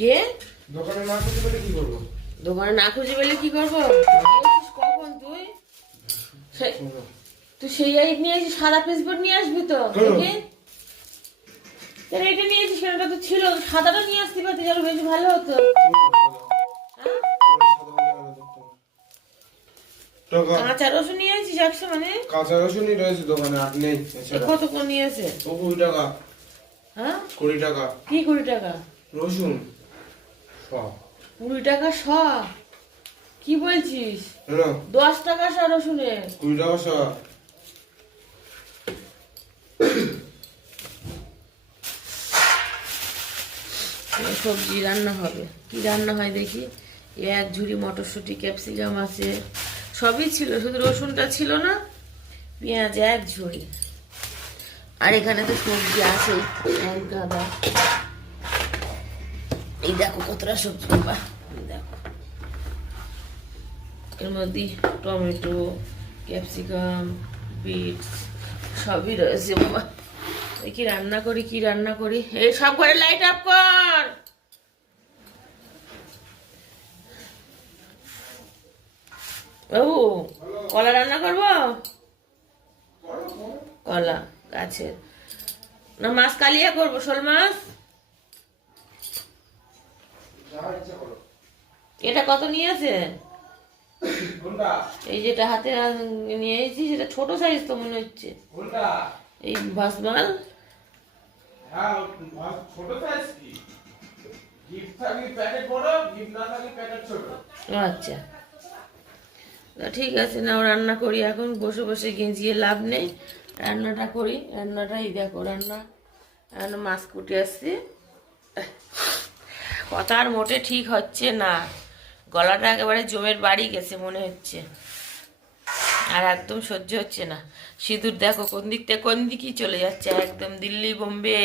কে? দোকানে না খুঁজে পেলে কি করবো? দোকানে না খুঁজে পেলে কি করবো? কখন তুই তুই সেই আইট নিয়ে আসিস, সাদা ফেসবোর্ড নিয়ে আসবি তো? দেখি তাহলে এটা নিয়ে আসিস কেন? এটা তো ছিল, সাদাটা নিয়ে আসতে পারতিস, আরো বেশি ভালো হতো। কাঁচা রসুন নিয়ে আসিস একশো, মানে কাঁচা রসুনই রয়েছে দোকানে, আর নেই। কত করে নিয়ে আসে? 20 টাকা। হ্যাঁ 20 টাকা কি 20 টাকা? রসুন 20 টাকা শ? কি বলছিস? 10 10 টাকা শ রসুনে? 20 টাকা শ। সবজি রান্না হবে, কি রান্না হয় দেখি। এক ঝুড়ি মটরশুঁটি, ক্যাপসিকাম আছে, সবই ছিল, শুধু রসুনটা ছিল না। পেঁয়াজ এক ঝুড়ি, আর এখানে তো সবজি আছে এক গাদা। এই দেখো কতটা সবজি, বাবা এই দেখো, এর মধ্যে টমেটো, ক্যাপসিকাম, বিটস সবই রয়েছে। বাবা কি রান্না করি, কি রান্না করি। এই সব ঘরে লাইট অফ কর। বাবু কলা রান্না করবো? কলা গাছের না, মাছ কালিয়া করবো, শোল মাছ। এটা কত নিয়েছে? এই যেটা হাতে নিয়ে এসেছি সেটা ছোট সাইজ তো মনে হচ্ছে। এই ভাসমাল আচ্ছা ঠিক আছে, নাও রান্না করি। এখন বসে বসে গেঁজিয়ে লাভ নেই, রান্নাটা করি। রান্নাটাই দেখো, রান্না মাছ কুটে আসছি। কথা আর মোটে ঠিক হচ্ছে না, গলাটা একেবারে জমের বাড়ি গেছে মনে হচ্ছে, আর একদম সহ্য হচ্ছে না। সিঁদুর দেখো কোন দিক থেকে কোন দিকেই চলে যাচ্ছে, একদম দিল্লি বোম্বে